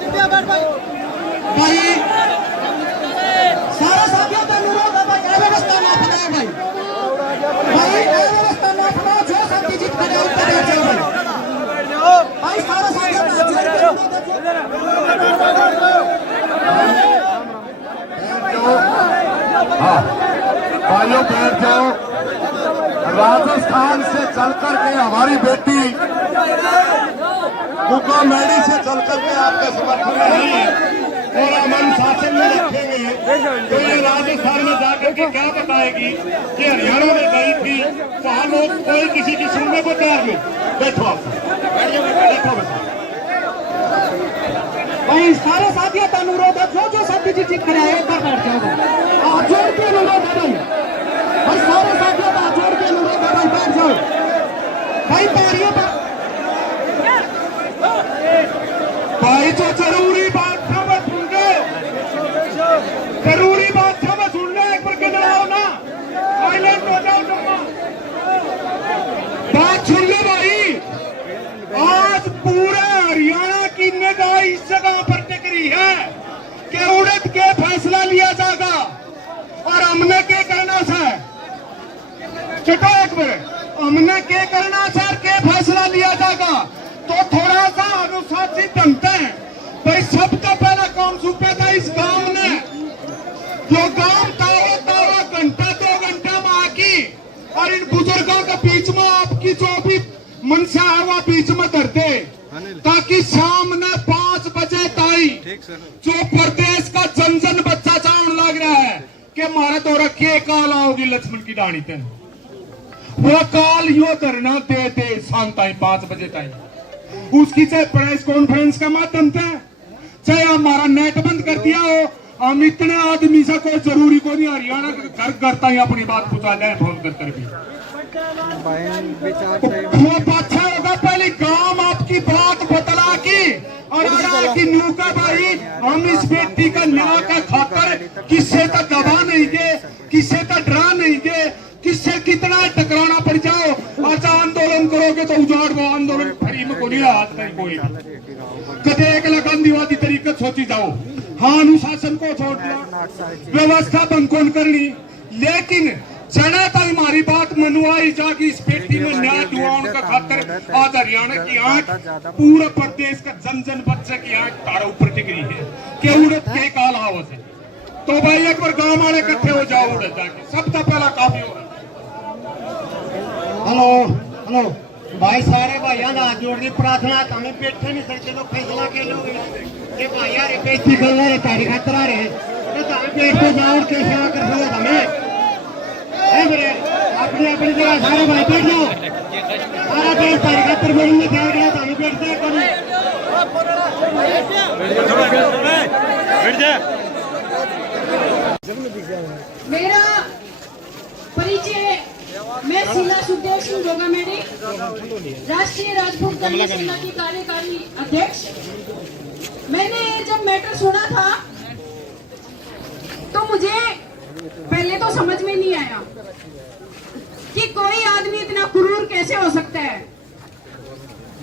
भाई सारा साथियों का अनुरोध है भाई व्यवस्था ना बनाओ भाई व्यवस्था ना बनाओ जो साथी जीत करे ऊपर बैठ जाओ भाई सारा साथियों का भाइयों बैठ जाओ। राजस्थान से चलकर के हमारी बेटी कुकामेडी से चलकर के आपके समर्थन में आई है और हम अनुशासन में रखेंगे। तो ये राजस्थान में जाकर के क्या बताएगी कि हरियाणा में गई थी, वहां लोग कोई किसी की सुनने को तैयार नहीं। बैठो आप, बैठो भाई सारे साथियों का अनुरोध है जो साथी जीत करे एक बार बैठ जाओ हाथ जोड़ के अनुरोध है भाई सारे साथियों का जोड़ के अनुरोध है भाई बैठ जाओ भाई पैरियों पर भाई। जो जरूरी बात था मैं सुन गए, जरूरी बात था मैं सुन रहा, एक बार के जाओ ना, साइलेंट हो जाओ जमा। बात सुन लो भाई, आज पूरे हरियाणा की निगाह इस जगह पर टिकरी है कि उड़द के फैसला लिया जाएगा और हमने क्या करना है। चलो एक मिनट, हमने क्या करना सर के फैसला लिया जाएगा तो थोड़ा सा अनुशासित ढंग है भाई। सबसे पहला काम सुपा था इस गांव ने, जो गांव था वो तारा घंटा 2 घंटा में आकी और इन बुजुर्गों के बीच में आपकी जो भी मनसा है वो बीच में धरते ताकि शाम ने 5 बजे ताई जो प्रदेश का जन जन बच्चा चावण लग रहा है कि हमारा तो रखे काल आओगी लक्ष्मण की डाणी तक, वो काल यो धरना दे शाम ताई 5 बजे ताई। उसकी चाहे प्रेस कॉन्फ्रेंस का माध्यम था, चाहे हमारा नेट बंद कर दिया हो, हम इतने आदमी से कोई जरूरी को नहीं हरियाणा के घर करता ही अपनी बात पहुंचा जाए फोन कर भी। वो अच्छा होगा पहले गांव आपकी बात बतला की और की न्यू का भाई हम इस व्यक्ति का न्याय का खातर किससे का दबा नहीं गए, किससे का डरा नहीं गए, किससे कितना टकराना पड़ जाओ। अच्छा आंदोलन करोगे तो उजाड़ वो आंदोलन फ्री में कोई हाथ नहीं कोई कदे एक गांधीवादी तरीके सोची जाओ। हाँ अनुशासन को छोड़ दिया, व्यवस्था बंकोन कर ली, लेकिन जनता हमारी बात मनवाई जागी इस पेटी में न्याय दिवाओं का खातर आज हरियाणा की आंख, पूरे प्रदेश का जन जन बच्चे की आंख तारा ऊपर टिकरी है कि उड़द के काल आवत है। तो भाई एक बार गांव वाले इकट्ठे हो जाओ उड़द जाके, सबसे पहला काफी हो। हेलो हेलो भाई सारे भाइयों का हाथ जोड़ने प्रार्थना, हमें बैठे नहीं सकते तो फैसला के लोग ये भाई यार बेइज्जती कर रहे तारी खातर आ रहे तो हमें बैठ के जाओ और कैसे कर सकते हमें अपनी अपनी जगह सारे भाई बैठ जाओ। सारा देश तारी खातर बोलेंगे क्या गया तो हमें बैठते हैं मेरा परिचय, मैं शीला सुखदेव सिंह जोगामेडी, राष्ट्रीय राजपूत कल्याण सेना की कार्यकारी अध्यक्ष। मैंने जब मैटर सुना था तो मुझे पहले तो समझ में नहीं आया कि कोई आदमी इतना क्रूर कैसे हो सकता है,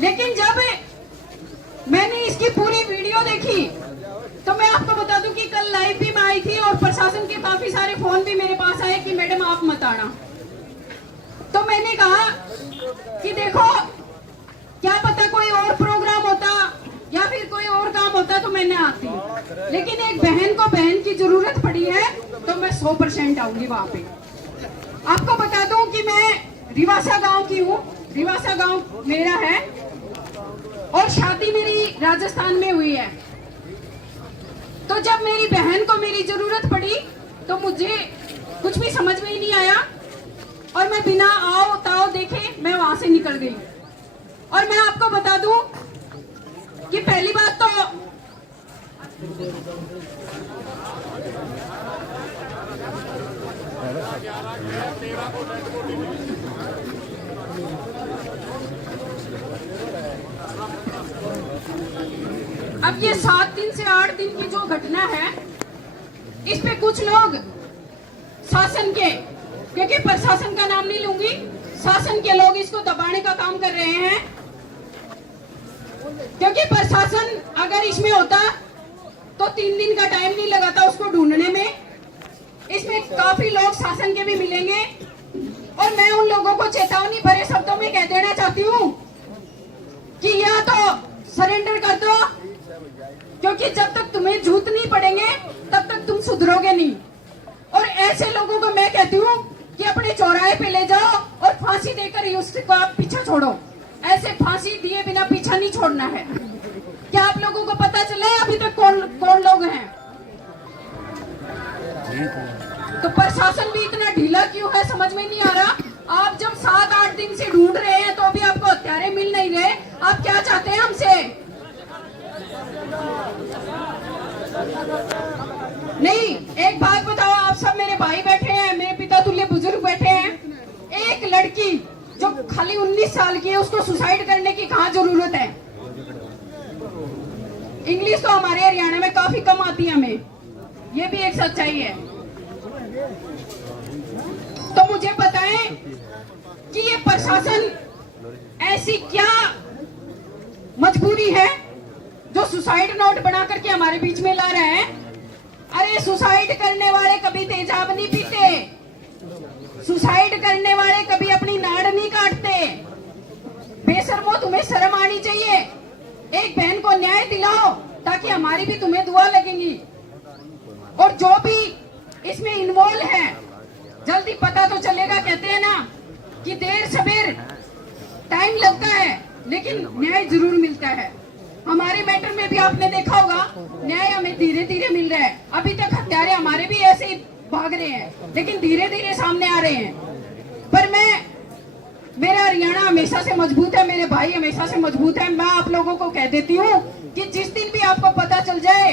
लेकिन जब मैंने इसकी पूरी वीडियो देखी तो मैं आपको बता दूं कि कल लाइव भी मैं आई थी और प्रशासन के काफी सारे फोन भी मेरे पास आए कि मैडम आप मत आना। तो मैंने कहा कि देखो क्या पता कोई और प्रोग्राम होता या फिर कोई और काम होता तो मैं न आती, लेकिन एक बहन को बहन की जरूरत पड़ी है तो मैं 100% आऊंगी वहां पे। आपको बता दूं कि मैं रिवासा गांव की हूँ, रिवासा गांव मेरा है और शादी मेरी राजस्थान में हुई है। तो जब मेरी बहन को मेरी जरूरत पड़ी तो मुझे कुछ भी समझ में ही नहीं आया और मैं बिना आओ ताओ देखे मैं वहां से निकल गई। और मैं आपको बता दूं कि पहली बात तो अब ये 7 दिन से 8 दिन की जो घटना है इस पे कुछ लोग शासन के, क्योंकि प्रशासन का नाम नहीं लूंगी, शासन के लोग इसको दबाने का काम कर रहे हैं। क्योंकि प्रशासन अगर इसमें होता तो 3 दिन का टाइम नहीं लगाता उसको ढूंढने में। इसमें काफी लोग शासन के भी मिलेंगे और मैं उन लोगों को चेतावनी भरे शब्दों में कह देना चाहती हूँ कि या तो सरेंडर कर दो, क्योंकि जब तक तुम्हें जूत नहीं पड़ेंगे तब तक तुम सुधरोगे नहीं। और ऐसे लोगों को मैं कहती हूँ कि अपने चौराहे पे ले जाओ और फांसी देकर ही उसको आप पीछा छोड़ो। ऐसे फांसी दिए बिना पीछा नहीं छोड़ना है। क्या आप लोगों को पता चला है अभी तक कौन कौन लोग हैं? तो प्रशासन भी इतना ढीला क्यों है समझ में नहीं आ रहा। आप जब 7-8 दिन से ढूंढ रहे हैं तो अभी आपको हत्यारे मिल नहीं रहे, आप क्या चाहते हैं हमसे? नहीं, एक बात बताओ, आप सब मेरे भाई बैठे हैं, मेरे पिता तुल्य बुजुर्ग बैठे हैं। एक लड़की जो खाली 19 साल की है उसको सुसाइड करने की कहाँ जरूरत है? इंग्लिश तो हमारे हरियाणा में काफी कम आती है हमें, ये भी एक सच्चाई है। तो मुझे बताएं कि ये प्रशासन ऐसी क्या मजबूरी है जो सुसाइड नोट बना करके हमारे बीच में ला रहे हैं? अरे सुसाइड करने वाले कभी तेजाब नहीं पीते, सुसाइड करने वाले कभी अपनी नाड़ नहीं काटते। बेशर्मो, तुम्हें शर्म आनी चाहिए। एक बहन को न्याय दिलाओ ताकि हमारी भी तुम्हें दुआ लगेगी। और जो भी इसमें इन्वॉल्व है जल्दी पता तो चलेगा। कहते हैं ना कि देर सबेर टाइम लगता है लेकिन न्याय जरूर मिलता है। हमारे मैटर में भी आपने देखा होगा, न्याय हमें धीरे धीरे मिल रहा है। अभी तक हत्यारे हमारे भी ऐसे ही भाग रहे हैं लेकिन धीरे धीरे सामने आ रहे हैं। पर मेरा हरियाणा हमेशा से मजबूत है, मेरे भाई हमेशा से मजबूत है। मैं आप लोगों को कह देती हूँ कि जिस दिन भी आपको पता चल जाए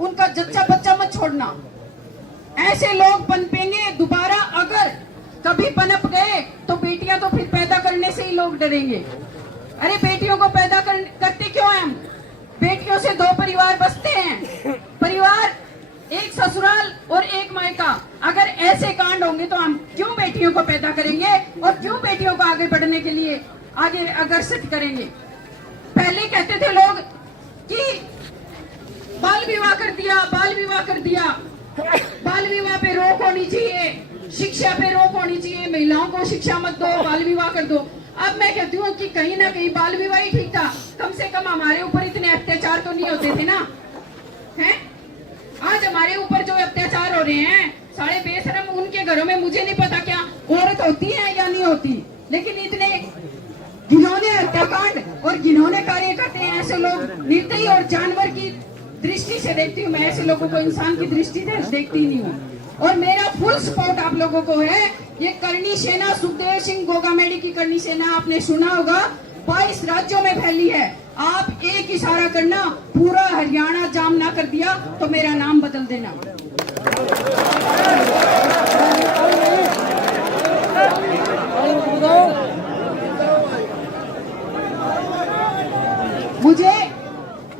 उनका जच्चा बच्चा मत छोड़ना। ऐसे लोग पनपेंगे दोबारा, अगर कभी पनप गए तो बेटियां तो फिर पैदा करने से ही लोग डरेंगे। अरे बेटियों को पैदा करते क्यों हैं हम? बेटियों से 2 परिवार बसते हैं, परिवार एक ससुराल और एक मायका। अगर ऐसे कांड होंगे तो हम क्यों बेटियों को पैदा करेंगे और क्यों बेटियों को आगे बढ़ने के लिए आगे अग्रसर करेंगे? पहले कहते थे लोग कि बाल विवाह कर दिया, बाल विवाह कर दिया। बाल विवाह पे रोक होनी चाहिए, शिक्षा पे रोक होनी चाहिए, महिलाओं को शिक्षा मत दो, बाल विवाह कर दो। अब मैं कहती हूँ कि कहीं ना कहीं बाल विवाह ही ठीक था। कम से कम हमारे ऊपर इतने अत्याचार तो नहीं होते थे ना, हैं? आज हमारे ऊपर जो अत्याचार हो रहे हैं सारे बेशरम, उनके घरों में मुझे नहीं पता क्या औरत होती है या नहीं होती, लेकिन इतने घिनौने हत्याकांड और घिनौने कार्य करते हैं ऐसे लोग। निर्दयी और जानवर की दृष्टि से देखती हूँ मैं, ऐसे लोगों को इंसान की दृष्टि से देखती नहीं हूँ। और मेरा फुल सपोर्ट आप लोगों को है। ये करनी सेना, सुखदेव सिंह गोगामेडी की करनी सेना आपने सुना होगा, 22 राज्यों में फैली है। आप एक इशारा करना, पूरा हरियाणा जाम ना कर दिया तो मेरा नाम बदल देना।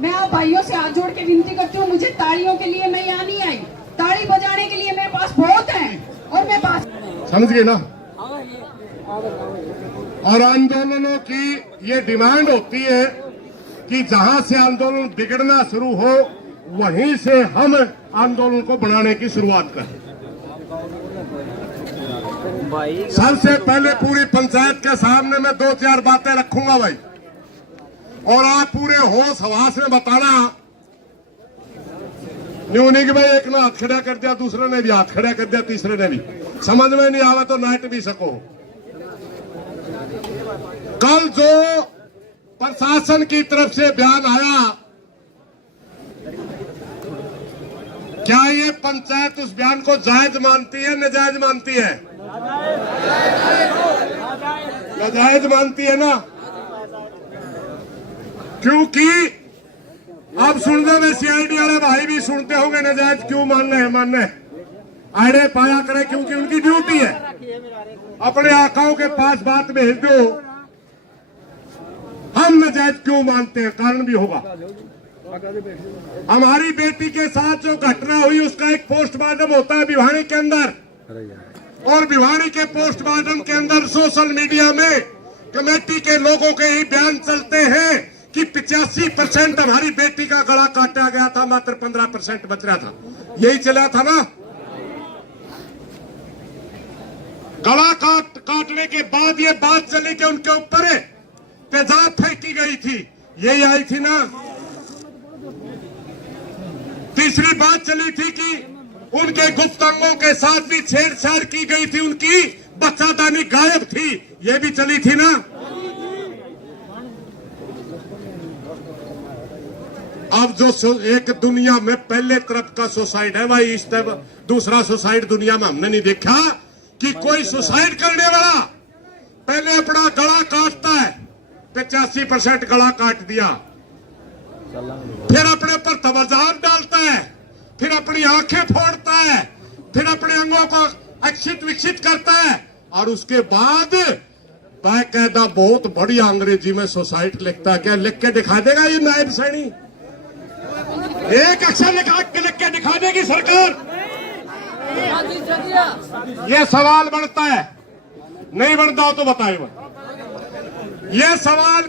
मैं आप भाइयों से हाथ जोड़ के विनती करती हूँ, मुझे तालियों के लिए मैं यहाँ नहीं आई, ताली बजाने के लिए मेरे पास बहुत है और मैं पास। समझ गए ना? और आंदोलनों की ये डिमांड होती है कि जहां से आंदोलन बिगड़ना शुरू हो वहीं से हम आंदोलन को बढ़ाने की शुरुआत करें। सबसे पहले पूरी पंचायत के सामने मैं 2-4 बातें रखूंगा भाई, और आप पूरे होश हवास में बताना। न्यू नहीं कि भाई एक ने हाथ खड़ा कर दिया, दूसरे ने भी हाथ खड़ा कर दिया, तीसरे ने भी। समझ में नहीं आवा तो नाट भी सको। कल जो प्रशासन की तरफ से बयान आया, क्या ये पंचायत उस बयान को जायज मानती है, नाजायज मानती है? नाजायज मानती है ना, क्योंकि अब सुनने में सीआईडी वाले भाई भी सुनते होंगे नाजायज क्यों मानने हैं, मानने आड़े पाया करे, क्योंकि उनकी ड्यूटी है। अपने आकाओं के पास बात भेज दो, हम नाजायज क्यों मानते हैं, कारण भी होगा। हमारी बेटी के साथ जो घटना हुई उसका एक पोस्टमार्टम होता है भिवानी के अंदर, और भिवानी के पोस्टमार्टम के अंदर सोशल मीडिया में कमेटी के लोगों के ही बयान चलते हैं कि 85% हमारी बेटी का गला काटा गया था, मात्र 15% बच रहा था। यही चला था ना। गला काटने के बाद ये बात चली कि उनके ऊपर तेजाब फेंकी गई थी, यही आई थी ना। तीसरी बात चली थी कि उनके गुप्त अंगों के साथ भी छेड़छाड़ की गई थी, उनकी बच्चादानी गायब थी, ये भी चली थी ना। अब जो एक दुनिया में पहले तरफ का सुसाइड है भाई, इस तरफ दूसरा सुसाइड दुनिया में हमने नहीं देखा कि कोई सुसाइड करने वाला पहले अपना गला काटता है, 85% गला काट दिया, फिर अपने पर तवजान डालता है, फिर अपनी आंखें फोड़ता है, फिर अपने अंगों को अक्षित विक्षित करता है, और उसके बाद बाकायदा बहुत बढ़िया अंग्रेजी में सुसाइड लिखता है। क्या लिख के दिखा देगा ये नायब सैनी? एक अक्षर लिख के दिखा देगी सरकार? ये सवाल बनता है, नहीं बनता हो तो बताए। ये सवाल